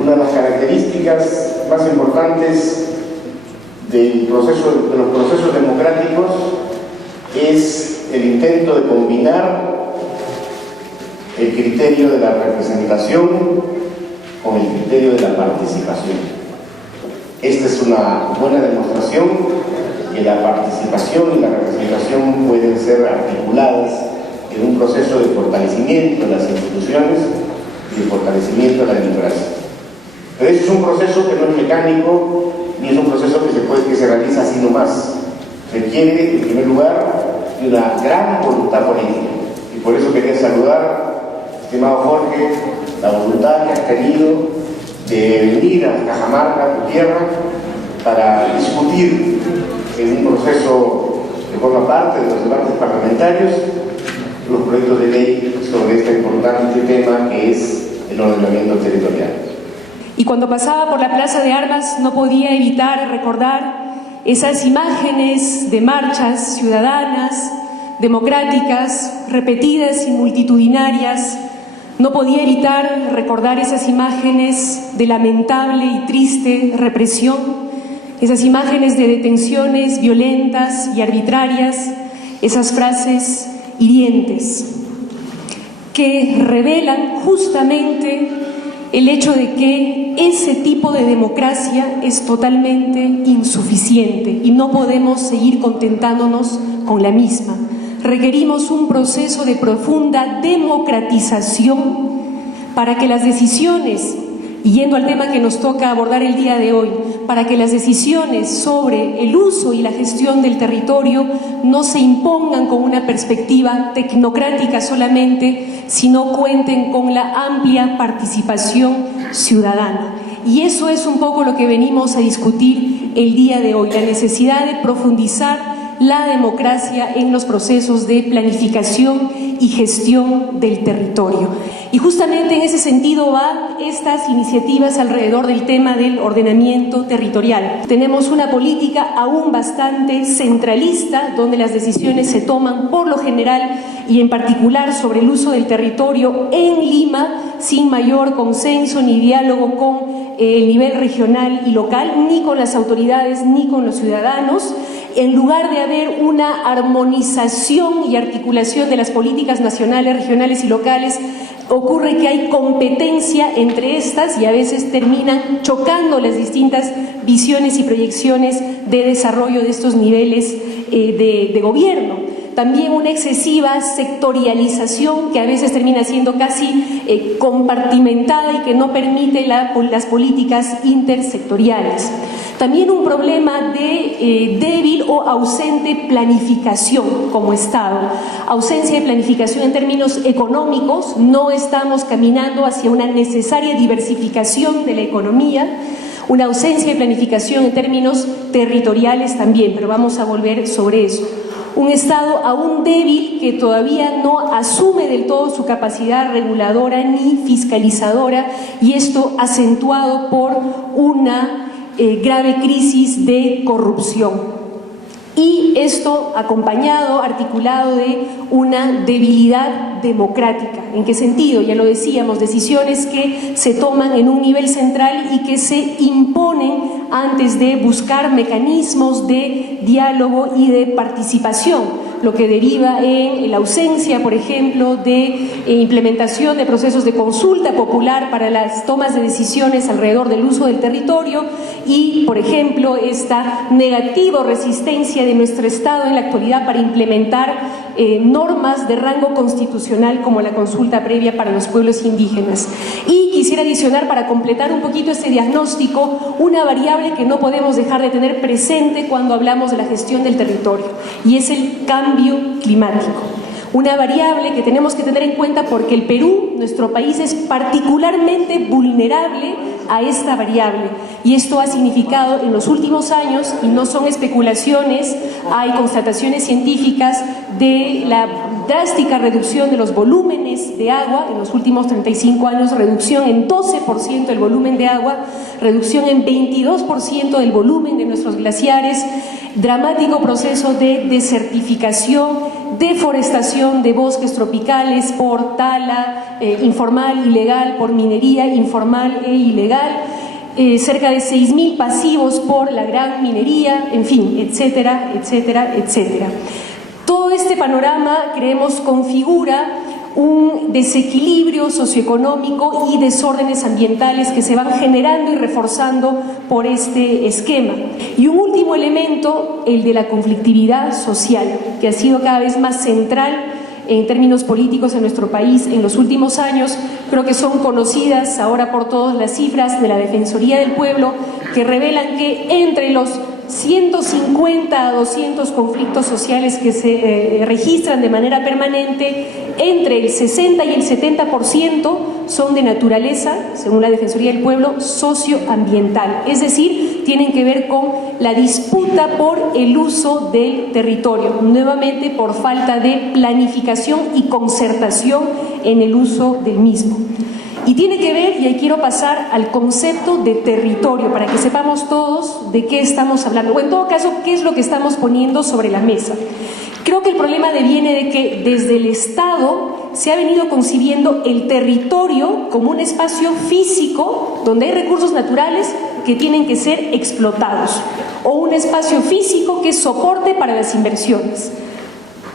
Una de las características más importantes de los procesos democráticos es el intento de combinar el criterio de la representación con el criterio de la participación. Esta es una buena demostración que la participación y la representación pueden ser articuladas en un proceso de fortalecimiento de las instituciones y de fortalecimiento de la democracia. Pero este es un proceso que no es mecánico, ni es un proceso que se realiza así nomás. Requiere, en primer lugar, de una gran voluntad política. Y por eso quería saludar, estimado Jorge, la voluntad que has tenido de venir a Cajamarca, tu tierra, para discutir en un proceso que forma parte de los debates parlamentarios los proyectos de ley sobre este importante tema que es el ordenamiento territorial. Y cuando pasaba por la Plaza de Armas no podía evitar recordar esas imágenes de marchas ciudadanas, democráticas, repetidas y multitudinarias. No podía evitar recordar esas imágenes de lamentable y triste represión, esas imágenes de detenciones violentas y arbitrarias, esas frases hirientes que revelan justamente el hecho de que ese tipo de democracia es totalmente insuficiente y no podemos seguir contentándonos con la misma. Requerimos un proceso de profunda democratización para que las decisiones, y yendo al tema que nos toca abordar el día de hoy, para que las decisiones sobre el uso y la gestión del territorio no se impongan con una perspectiva tecnocrática solamente, sino cuenten con la amplia participación ciudadana. Y eso es un poco lo que venimos a discutir el día de hoy, la necesidad de profundizar la democracia en los procesos de planificación y gestión del territorio. Y justamente en ese sentido van estas iniciativas alrededor del tema del ordenamiento territorial. Tenemos una política aún bastante centralista, donde las decisiones se toman por lo general y en particular sobre el uso del territorio en Lima, sin mayor consenso ni diálogo con el nivel regional y local, ni con las autoridades ni con los ciudadanos. En lugar de haber una armonización y articulación de las políticas nacionales, regionales y locales, ocurre que hay competencia entre estas y a veces terminan chocando las distintas visiones y proyecciones de desarrollo de estos niveles de gobierno. También una excesiva sectorialización que a veces termina siendo casi compartimentada y que no permite las políticas intersectoriales. También un problema de débil o ausente planificación como Estado. Ausencia de planificación en términos económicos, no estamos caminando hacia una necesaria diversificación de la economía. Una ausencia de planificación en términos territoriales también, pero vamos a volver sobre eso. Un Estado aún débil que todavía no asume del todo su capacidad reguladora ni fiscalizadora, y esto acentuado por una grave crisis de corrupción. Y esto acompañado, articulado de una debilidad democrática. ¿En qué sentido? Ya lo decíamos, decisiones que se toman en un nivel central y que se imponen antes de buscar mecanismos de diálogo y de participación, lo que deriva en la ausencia, por ejemplo, de implementación de procesos de consulta popular para las tomas de decisiones alrededor del uso del territorio y, por ejemplo, esta negativa resistencia de nuestro Estado en la actualidad para implementar normas de rango constitucional como la consulta previa para los pueblos indígenas. Y quisiera adicionar, para completar un poquito este diagnóstico, una variable que no podemos dejar de tener presente cuando hablamos de la gestión del territorio, y es el cambio climático. Una variable que tenemos que tener en cuenta porque el Perú, nuestro país, es particularmente vulnerable a esta variable, y esto ha significado en los últimos años, y no son especulaciones, hay constataciones científicas de la drástica reducción de los volúmenes de agua en los últimos 35 años, reducción en 12% del volumen de agua, reducción en 22% del volumen de nuestros glaciares, dramático proceso de desertificación, deforestación de bosques tropicales por tala informal, ilegal, por minería informal e ilegal, cerca de 6.000 pasivos por la gran minería, en fin, etcétera, etcétera, etcétera. Todo este panorama, creemos, configura un desequilibrio socioeconómico y desórdenes ambientales que se van generando y reforzando por este esquema. Y un último elemento, el de la conflictividad social, que ha sido cada vez más central en términos políticos en nuestro país en los últimos años. Creo que son conocidas ahora por todos las cifras de la Defensoría del Pueblo, que revelan que entre los 150 a 200 conflictos sociales que se registran de manera permanente, entre el 60 y el 70% son de naturaleza, según la Defensoría del Pueblo, socioambiental, es decir, tienen que ver con la disputa por el uso del territorio, nuevamente por falta de planificación y concertación en el uso del mismo. Y tiene que ver, y ahí quiero pasar al concepto de territorio, para que sepamos todos de qué estamos hablando, o en todo caso, qué es lo que estamos poniendo sobre la mesa. Creo que el problema deviene de que desde el Estado se ha venido concibiendo el territorio como un espacio físico donde hay recursos naturales que tienen que ser explotados, o un espacio físico que es soporte para las inversiones.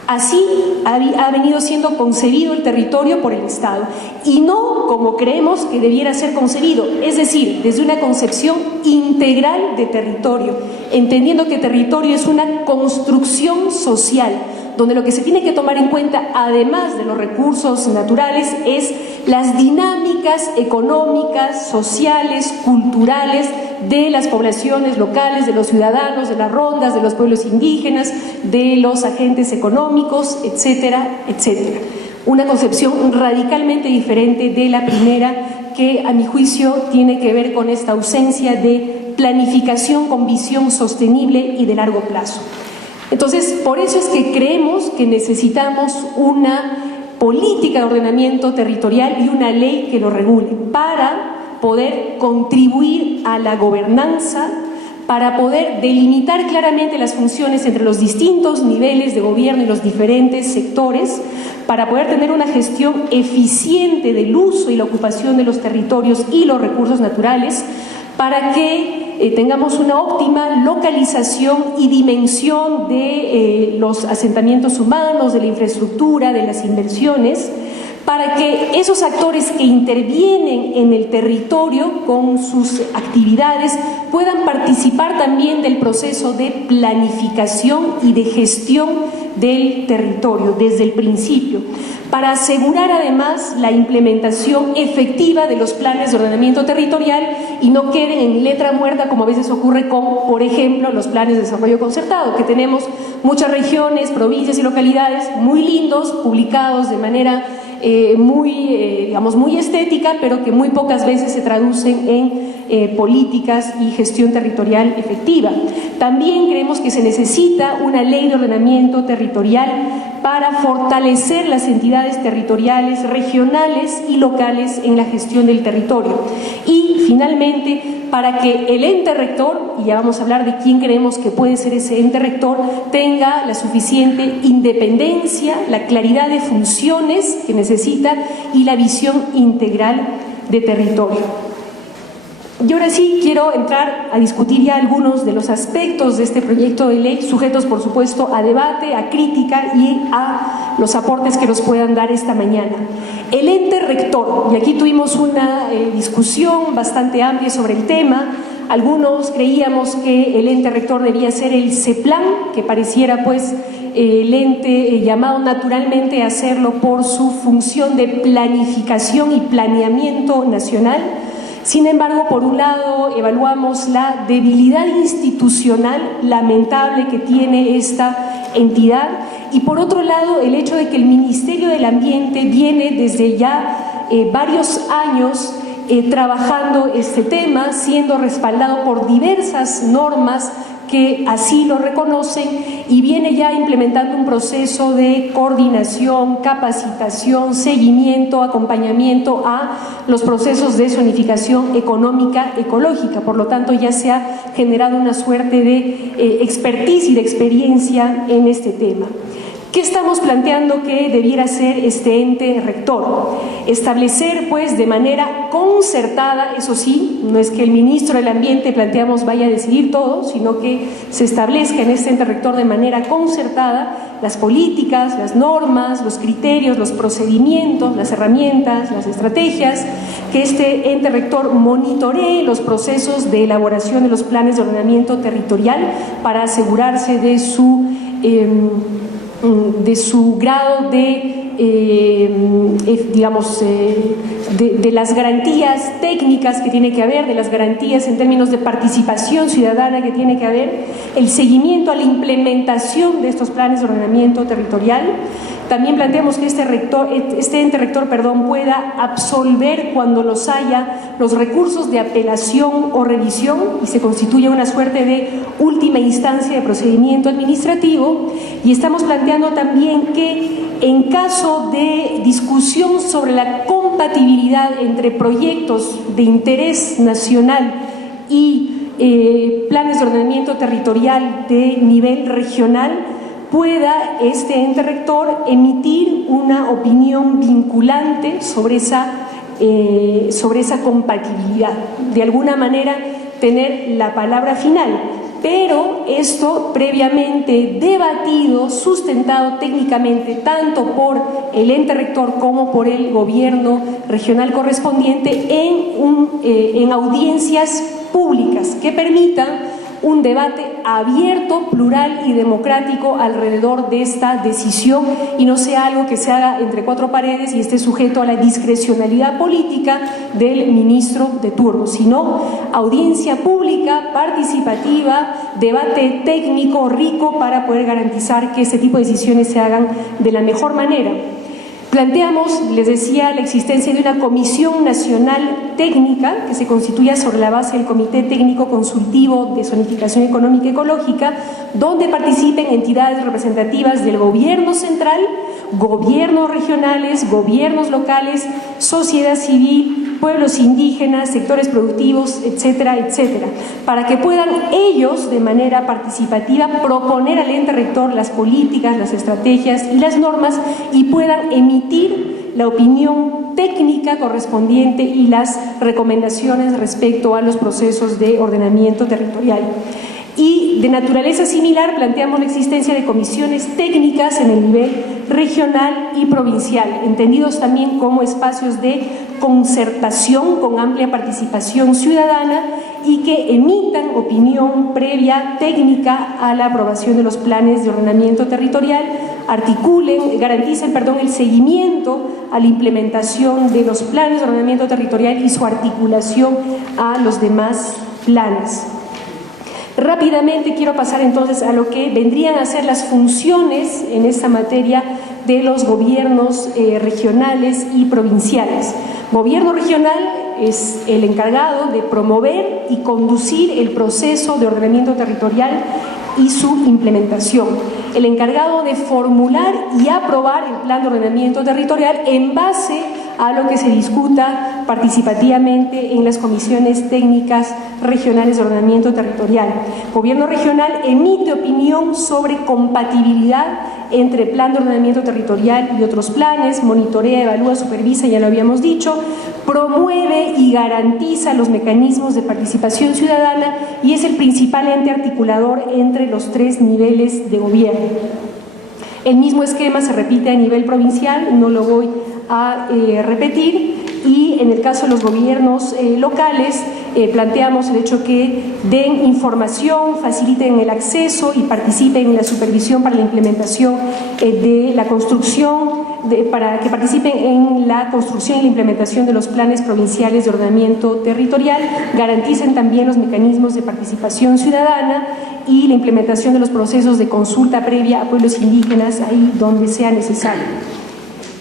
Así ha venido siendo concebido el territorio por el Estado, y no como creemos que debiera ser concebido, es decir, desde una concepción integral de territorio, entendiendo que territorio es una construcción social, donde lo que se tiene que tomar en cuenta, además de los recursos naturales, es las dinámicas económicas, sociales, culturales de las poblaciones locales, de los ciudadanos, de las rondas, de los pueblos indígenas, de los agentes económicos, etcétera, etcétera. Una concepción radicalmente diferente de la primera, que a mi juicio tiene que ver con esta ausencia de planificación con visión sostenible y de largo plazo. Entonces, por eso es que creemos que necesitamos una política de ordenamiento territorial y una ley que lo regule para poder contribuir a la gobernanza, para poder delimitar claramente las funciones entre los distintos niveles de gobierno y los diferentes sectores, para poder tener una gestión eficiente del uso y la ocupación de los territorios y los recursos naturales, para que tengamos una óptima localización y dimensión de los asentamientos humanos, de la infraestructura, de las inversiones, para que esos actores que intervienen en el territorio con sus actividades puedan participar también del proceso de planificación y de gestión del territorio desde el principio, para asegurar además la implementación efectiva de los planes de ordenamiento territorial y no queden en letra muerta, como a veces ocurre con, por ejemplo, los planes de desarrollo concertado, que tenemos muchas regiones, provincias y localidades muy lindos, publicados de manera muy estética, pero que muy pocas veces se traducen en políticas y gestión territorial efectiva. También creemos que se necesita una ley de ordenamiento territorial para fortalecer las entidades territoriales, regionales y locales en la gestión del territorio. Y finalmente, para que el ente rector, y ya vamos a hablar de quién creemos que puede ser ese ente rector, tenga la suficiente independencia, la claridad de funciones que necesita y la visión integral de territorio. Y ahora sí quiero entrar a discutir ya algunos de los aspectos de este proyecto de ley, sujetos por supuesto a debate, a crítica y a los aportes que nos puedan dar esta mañana. El ente rector, y aquí tuvimos una discusión bastante amplia sobre el tema. Algunos creíamos que el ente rector debía ser el CEPLAN, que pareciera pues el ente llamado naturalmente a hacerlo por su función de planificación y planeamiento nacional. Sin embargo, por un lado, evaluamos la debilidad institucional lamentable que tiene esta entidad, y por otro lado, el hecho de que el Ministerio del Ambiente viene desde ya varios años trabajando este tema, siendo respaldado por diversas normas que así lo reconocen y viene ya implementando un proceso de coordinación, capacitación, seguimiento, acompañamiento a los procesos de zonificación económica ecológica. Por lo tanto, ya se ha generado una suerte de expertise y de experiencia en este tema. ¿Qué estamos planteando que debiera ser este ente rector? Establecer, pues, de manera concertada, eso sí, no es que el ministro del Ambiente, planteamos, vaya a decidir todo, sino que se establezca en este ente rector de manera concertada las políticas, las normas, los criterios, los procedimientos, las herramientas, las estrategias, que este ente rector monitoree los procesos de elaboración de los planes de ordenamiento territorial para asegurarse de su grado de las garantías técnicas que tiene que haber, de las garantías en términos de participación ciudadana que tiene que haber, el seguimiento a la implementación de estos planes de ordenamiento territorial. También planteamos que este ente rector pueda absolver, cuando los haya, los recursos de apelación o revisión y se constituya una suerte de última instancia de procedimiento administrativo. Y estamos planteando también que en caso de discusión sobre la compatibilidad entre proyectos de interés nacional y planes de ordenamiento territorial de nivel regional, pueda este ente rector emitir una opinión vinculante sobre esa compatibilidad, de alguna manera tener la palabra final, pero esto previamente debatido, sustentado técnicamente tanto por el ente rector como por el gobierno regional correspondiente en audiencias públicas que permitan un debate abierto, plural y democrático alrededor de esta decisión y no sea algo que se haga entre cuatro paredes y esté sujeto a la discrecionalidad política del ministro de turno, sino audiencia pública, participativa, debate técnico rico para poder garantizar que este tipo de decisiones se hagan de la mejor manera. Planteamos, les decía, la existencia de una comisión nacional técnica que se constituya sobre la base del Comité Técnico Consultivo de Zonificación Económica Ecológica, donde participen entidades representativas del gobierno central, gobiernos regionales, gobiernos locales, sociedad civil, pueblos indígenas, sectores productivos, etcétera, etcétera, para que puedan ellos de manera participativa proponer al ente rector las políticas, las estrategias y las normas y puedan emitir la opinión técnica correspondiente y las recomendaciones respecto a los procesos de ordenamiento territorial. Y de naturaleza similar planteamos la existencia de comisiones técnicas en el nivel regional y provincial, entendidos también como espacios de concertación con amplia participación ciudadana y que emitan opinión previa técnica a la aprobación de los planes de ordenamiento territorial, garanticen el seguimiento a la implementación de los planes de ordenamiento territorial y su articulación a los demás planes. Rápidamente quiero pasar entonces a lo que vendrían a ser las funciones en esta materia de los gobiernos regionales y provinciales. Gobierno regional es el encargado de promover y conducir el proceso de ordenamiento territorial y su implementación. El encargado de formular y aprobar el plan de ordenamiento territorial en base a lo que se discuta participativamente en las comisiones técnicas regionales de ordenamiento territorial. Gobierno regional emite opinión sobre compatibilidad entre plan de ordenamiento territorial y otros planes, monitorea, evalúa, supervisa, ya lo habíamos dicho, promueve y garantiza los mecanismos de participación ciudadana y es el principal ente articulador entre los tres niveles de gobierno. El mismo esquema se repite a nivel provincial, no lo voy a repetir, y en el caso de los gobiernos locales planteamos el hecho que den información, faciliten el acceso y participen en la supervisión para la implementación de la construcción, para que participen en la construcción y la implementación de los planes provinciales de ordenamiento territorial, garanticen también los mecanismos de participación ciudadana y la implementación de los procesos de consulta previa a pueblos indígenas ahí donde sea necesario.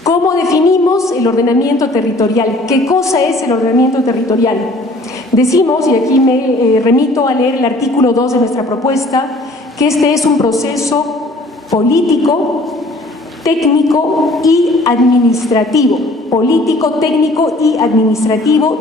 ¿Cómo definimos el ordenamiento territorial? ¿Qué cosa es el ordenamiento territorial? Decimos, y aquí me remito a leer el artículo 2 de nuestra propuesta, que este es un proceso político, técnico y administrativo,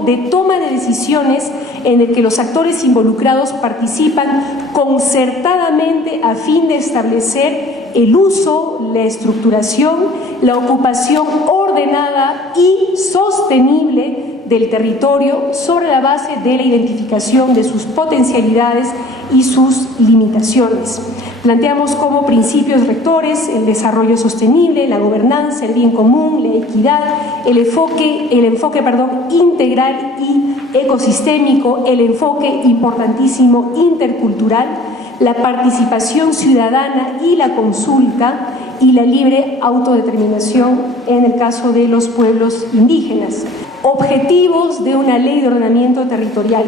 de toma de decisiones en el que los actores involucrados participan concertadamente a fin de establecer el uso, la estructuración, la ocupación ordenada y sostenible del territorio sobre la base de la identificación de sus potencialidades y sus limitaciones. Planteamos como principios rectores el desarrollo sostenible, la gobernanza, el bien común, la equidad, el enfoque integral y ecosistémico, el enfoque importantísimo intercultural, la participación ciudadana y la consulta y la libre autodeterminación en el caso de los pueblos indígenas. Objetivos de una ley de ordenamiento territorial: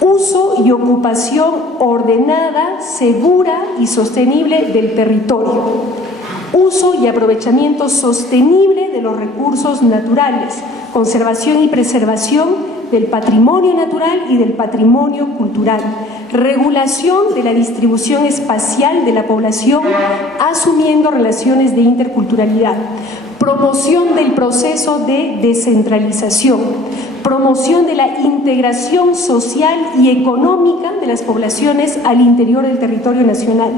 uso y ocupación ordenada, segura y sostenible del territorio. Uso y aprovechamiento sostenible de los recursos naturales. Conservación y preservación del patrimonio natural y del patrimonio cultural. Regulación de la distribución espacial de la población, asumiendo relaciones de interculturalidad. Promoción del proceso de descentralización. Promoción de la integración social y económica de las poblaciones al interior del territorio nacional.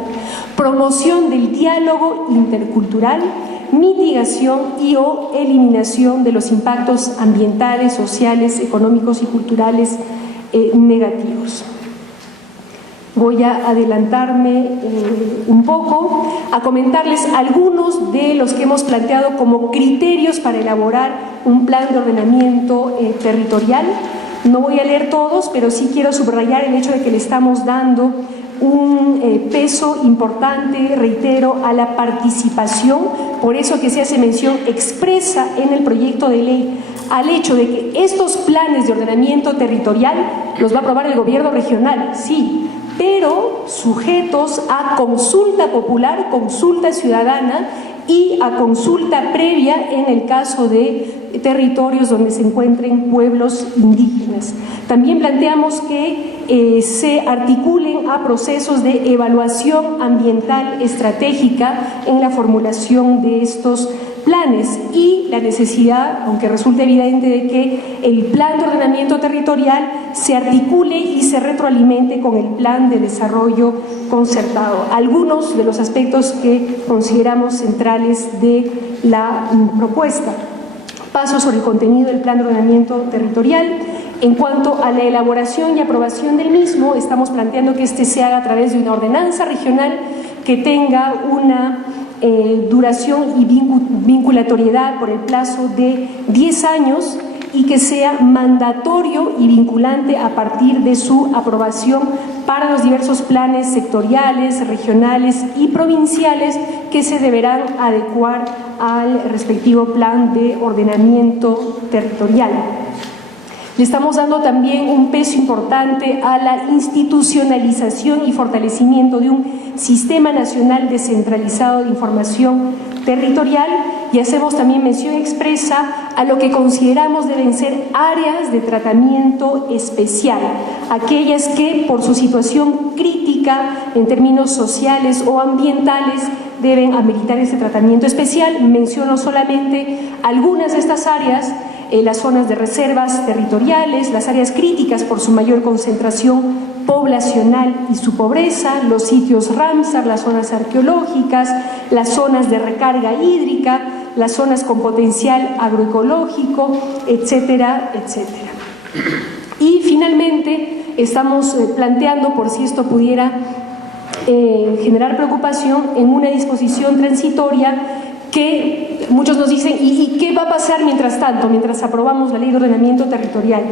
Promoción del diálogo intercultural. Mitigación y o eliminación de los impactos ambientales, sociales, económicos y culturales negativos. Voy a adelantarme un poco a comentarles algunos de los que hemos planteado como criterios para elaborar un plan de ordenamiento territorial. No voy a leer todos, pero sí quiero subrayar el hecho de que le estamos dando un peso importante, reitero, a la participación, por eso que se hace mención expresa en el proyecto de ley al hecho de que estos planes de ordenamiento territorial los va a aprobar el gobierno regional, sí, pero sujetos a consulta popular, consulta ciudadana y a consulta previa en el caso de territorios donde se encuentren pueblos indígenas. También planteamos que se articulen a procesos de evaluación ambiental estratégica en la formulación de estos planes y la necesidad, aunque resulte evidente, de que el plan de ordenamiento territorial se articule y se retroalimente con el plan de desarrollo concertado. Algunos de los aspectos que consideramos centrales de la propuesta. Paso sobre el contenido del plan de ordenamiento territorial. En cuanto a la elaboración y aprobación del mismo, estamos planteando que este se haga a través de una ordenanza regional que tenga una duración y vinculatoriedad por el plazo de 10 años y que sea mandatorio y vinculante a partir de su aprobación para los diversos planes sectoriales, regionales y provinciales que se deberán adecuar al respectivo plan de ordenamiento territorial. Le estamos dando también un peso importante a la institucionalización y fortalecimiento de un sistema nacional descentralizado de información territorial y hacemos también mención expresa a lo que consideramos deben ser áreas de tratamiento especial, aquellas que por su situación crítica en términos sociales o ambientales deben ameritar ese tratamiento especial. Menciono solamente algunas de estas áreas: las zonas de reservas territoriales, las áreas críticas por su mayor concentración poblacional y su pobreza, los sitios Ramsar, las zonas arqueológicas, las zonas de recarga hídrica, las zonas con potencial agroecológico, etcétera, etcétera. Y finalmente estamos planteando, por si esto pudiera generar preocupación, en una disposición transitoria que muchos nos dicen, ¿y qué va a pasar mientras tanto, mientras aprobamos la ley de ordenamiento territorial?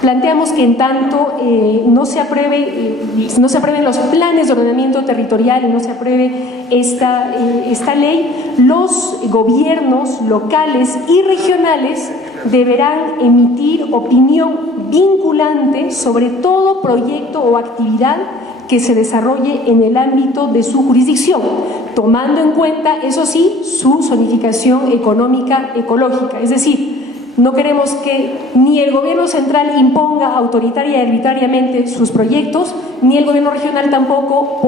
Planteamos que en tanto no se aprueben los planes de ordenamiento territorial y no se apruebe esta ley, los gobiernos locales y regionales deberán emitir opinión vinculante sobre todo proyecto o actividad que se desarrolle en el ámbito de su jurisdicción, tomando en cuenta, eso sí, su zonificación económica ecológica. Es decir, No queremos que ni el gobierno central imponga autoritaria y arbitrariamente sus proyectos, ni el gobierno regional tampoco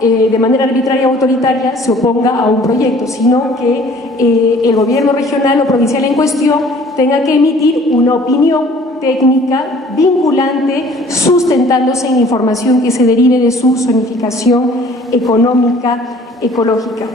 de manera arbitraria o autoritaria se oponga a un proyecto, sino que el gobierno regional o provincial en cuestión tenga que emitir una opinión técnica vinculante, sustentándose en información que se derive de su zonificación económica, ecológica.